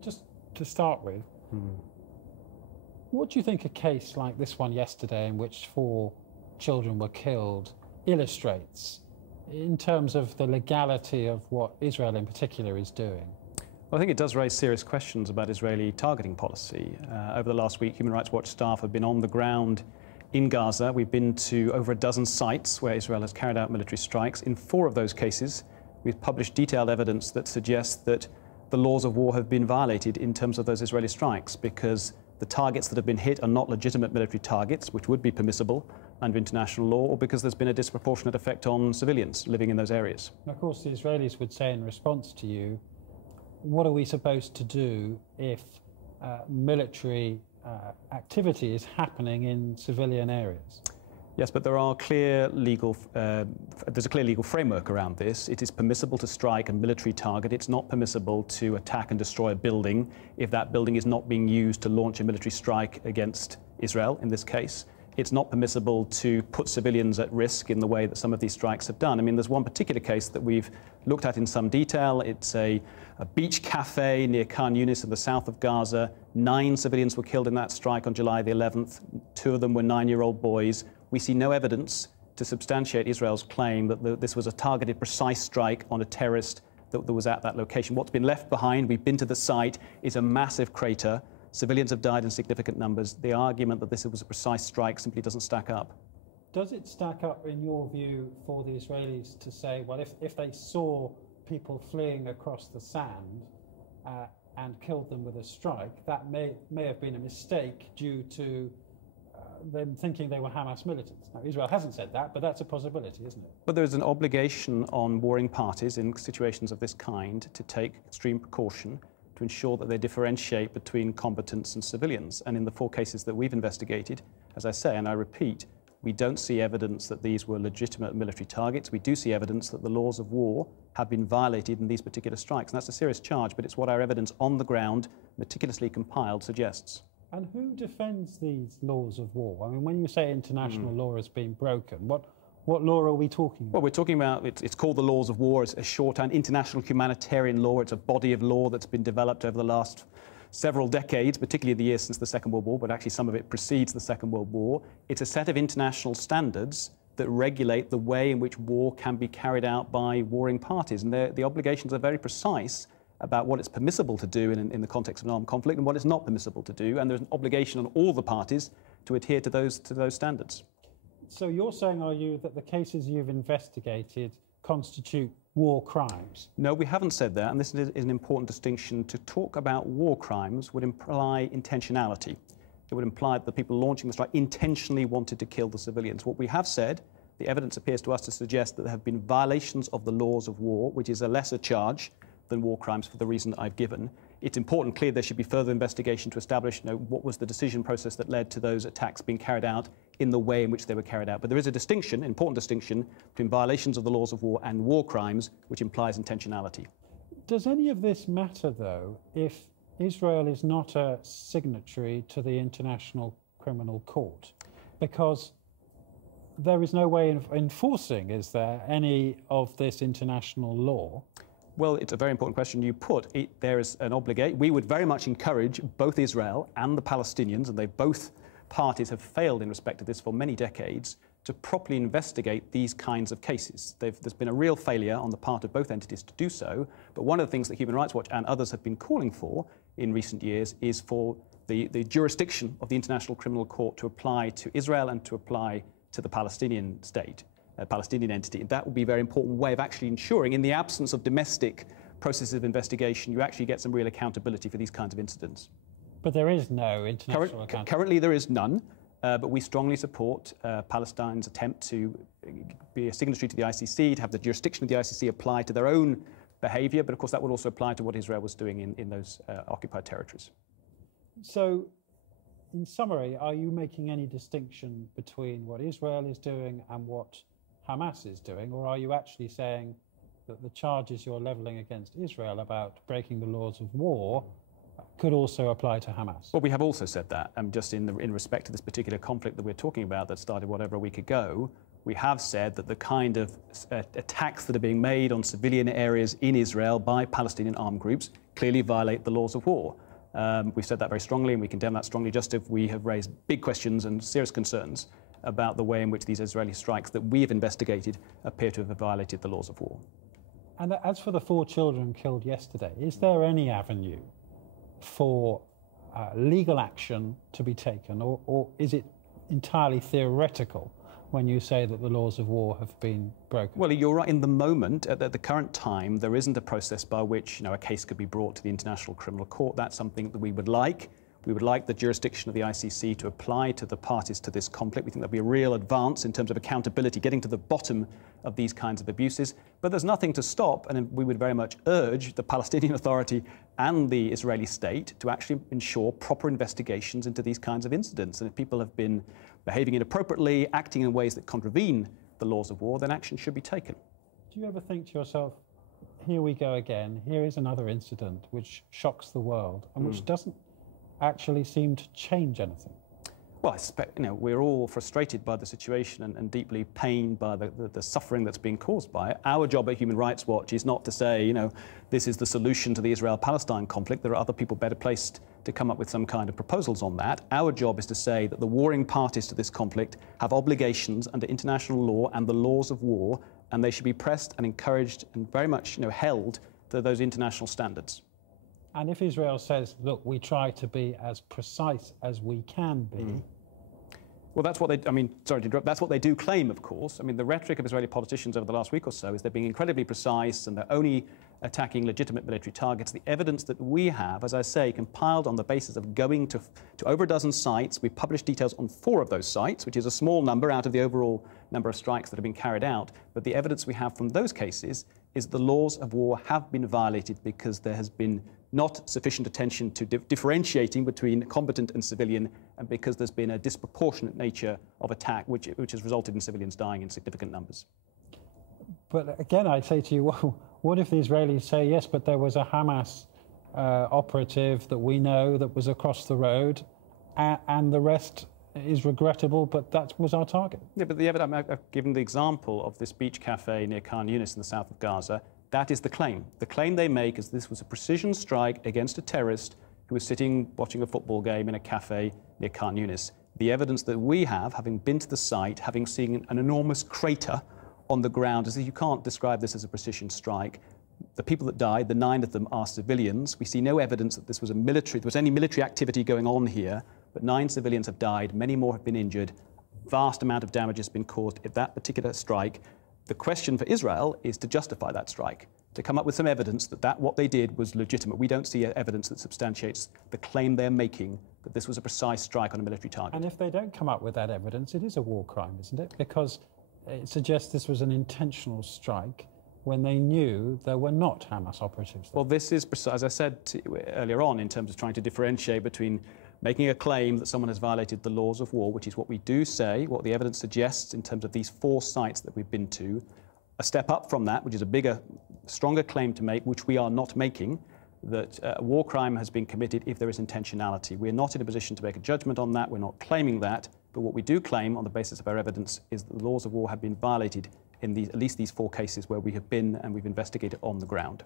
Just to start with, what do you think a case like this one yesterday, in which 4 children were killed, illustrates in terms of the legality of what Israel in particular is doing? Well, I think it does raise serious questions about Israeli targeting policy. Over the last week, Human Rights Watch staff have been on the ground in Gaza. We've been to over a dozen sites where Israel has carried out military strikes. In 4 of those cases, we've published detailed evidence that suggests that the laws of war have been violated in terms of those Israeli strikes, because the targets that have been hit are not legitimate military targets, which would be permissible under international law, or because there's been a disproportionate effect on civilians living in those areas. And of course, the Israelis would say in response to you, what are we supposed to do if military activity is happening in civilian areas? Yes, but there are clear legal, there's a clear legal framework around this. It is permissible to strike a military target. It's not permissible to attack and destroy a building if that building is not being used to launch a military strike against Israel, in this case. It's not permissible to put civilians at risk in the way that some of these strikes have done. I mean, there's one particular case that we've looked at in some detail. It's a beach cafe near Khan Yunis in the south of Gaza. 9 civilians were killed in that strike on July the 11th. 2 of them were 9-year-old boys. We see no evidence to substantiate Israel's claim that this was a targeted, precise strike on a terrorist that was at that location. What's been left behind, we've been to the site, is a massive crater. Civilians have died in significant numbers. The argument that this was a precise strike simply doesn't stack up. Does it stack up, in your view, for the Israelis to say, well, if they saw people fleeing across the sand and killed them with a strike, that may have been a mistake due to them thinking they were Hamas militants? Now, Israel hasn't said that, but that's a possibility, isn't it? But there is an obligation on warring parties in situations of this kind to take extreme precaution to ensure that they differentiate between combatants and civilians. And in the 4 cases that we've investigated, as I say, and I repeat, we don't see evidence that these were legitimate military targets. We do see evidence that the laws of war have been violated in these particular strikes. And that's a serious charge, but it's what our evidence on the ground, meticulously compiled, suggests. And who defends these laws of war? I mean, when you say international law has been broken, what law are we talking about? Well, we're talking about, it's called the laws of war. It's a shorthand, international humanitarian law. It's a body of law that's been developed over the last several decades, particularly the years since the Second World War, but actually some of it precedes the Second World War. It's a set of international standards that regulate the way in which war can be carried out by warring parties. And the obligations are very precise about what it's permissible to do in the context of an armed conflict and what it's not permissible to do. And there's an obligation on all the parties to adhere to those standards. So you're saying, are you, that the cases you've investigated constitute war crimes? No, we haven't said that, and this is an important distinction. To talk about war crimes would imply intentionality. It would imply that the people launching the strike intentionally wanted to kill the civilians. What we have said, the evidence appears to us to suggest that there have been violations of the laws of war, which is a lesser charge than war crimes for the reason that I've given. It's important, clear there should be further investigation to establish what was the decision process that led to those attacks being carried out in the way in which they were carried out. But there is a distinction, an important distinction, between violations of the laws of war and war crimes, which implies intentionality. Does any of this matter, though, if Israel is not a signatory to the International Criminal Court? Because there is no way of enforcing, is there, any of this international law? Well, it's a very important question you put. There is an obligation. We would very much encourage both Israel and the Palestinians, and both parties have failed in respect to this for many decades, to properly investigate these kinds of cases. There's been a real failure on the part of both entities to do so, but one of the things that Human Rights Watch and others have been calling for in recent years is for the jurisdiction of the International Criminal Court to apply to Israel and to apply to the Palestinian state. Palestinian entity. That would be a very important way of actually ensuring, in the absence of domestic processes of investigation, you actually get some real accountability for these kinds of incidents. But there is no international accountability. Currently there is none, but we strongly support Palestine's attempt to be a signatory to the ICC, to have the jurisdiction of the ICC apply to their own behaviour, but of course that would also apply to what Israel was doing in those occupied territories. So, in summary, are you making any distinction between what Israel is doing and what Hamas is doing, or are you actually saying that the charges you're levelling against Israel about breaking the laws of war could also apply to Hamas? Well, we have also said that, just in respect to this particular conflict that we're talking about that started, whatever, a week ago, We have said that the kind of attacks that are being made on civilian areas in Israel by Palestinian armed groups clearly violate the laws of war. We've said that very strongly, and we condemn that strongly, just as we have raised big questions and serious concerns about the way in which these Israeli strikes that we have investigated appear to have violated the laws of war. And as for the 4 children killed yesterday, is there any avenue for legal action to be taken, or is it entirely theoretical when you say that the laws of war have been broken? Well, you're right. In the moment, at the current time, there isn't a process by which a case could be brought to the International Criminal Court. That's something that we would like. We would like the jurisdiction of the ICC to apply to the parties to this conflict. We think that'd be a real advance in terms of accountability, getting to the bottom of these kinds of abuses. But there's nothing to stop, and we would very much urge the Palestinian Authority and the Israeli state to actually ensure proper investigations into these kinds of incidents. And if people have been behaving inappropriately, acting in ways that contravene the laws of war, then action should be taken. Do you ever think to yourself, here we go again, here is another incident which shocks the world and which doesn't actually seem to change anything? Well, I suspect, we're all frustrated by the situation and deeply pained by the suffering that's being caused by it. Our job at Human Rights Watch is not to say, this is the solution to the Israel-Palestine conflict. There are other people better placed to come up with some kind of proposals on that. Our job is to say that the warring parties to this conflict have obligations under international law and the laws of war, and they should be pressed and encouraged and very much, held to those international standards. And if Israel says, look, we try to be as precise as we can be. Well, that's what sorry to interrupt, that's what they do claim, of course. The rhetoric of Israeli politicians over the last week or so is they're being incredibly precise and they're only attacking legitimate military targets. The evidence that we have, as I say, compiled on the basis of going to over a dozen sites. We've published details on 4 of those sites, which is a small number out of the overall number of strikes that have been carried out. But the evidence we have from those cases is the laws of war have been violated because there has been not sufficient attention to differentiating between combatant and civilian, and because there's been a disproportionate nature of attack which has resulted in civilians dying in significant numbers. But again, I'd say to you, well, what if the Israelis say, yes, but there was a Hamas operative that we know that was across the road, and the rest is regrettable, but that was our target? Yeah, but I've given the example of this beach cafe near Khan Yunis in the south of Gaza. That is the claim. The claim they make is this was a precision strike against a terrorist who was sitting watching a football game in a cafe near Khan Yunis. The evidence that we have, having been to the site, having seen an enormous crater on the ground, is that you can't describe this as a precision strike. The people that died, the 9 of them, are civilians. We see no evidence that there was any military activity going on here, but 9 civilians have died, many more have been injured. Vast amount of damage has been caused at that particular strike. The question for Israel is to justify that strike, to come up with some evidence that what they did was legitimate. We don't see evidence that substantiates the claim they're making that this was a precise strike on a military target. And if they don't come up with that evidence, it is a war crime, isn't it? Because it suggests this was an intentional strike when they knew there were not Hamas operatives there. Well, this is, as I said earlier on, in terms of trying to differentiate between making a claim that someone has violated the laws of war, which is what we do say, what the evidence suggests in terms of these 4 sites that we've been to, a step up from that, which is a bigger, stronger claim to make, which we are not making, that a war crime has been committed if there is intentionality. We're not in a position to make a judgment on that. We're not claiming that. But what we do claim on the basis of our evidence is that the laws of war have been violated in at least these 4 cases where we have been and we've investigated on the ground.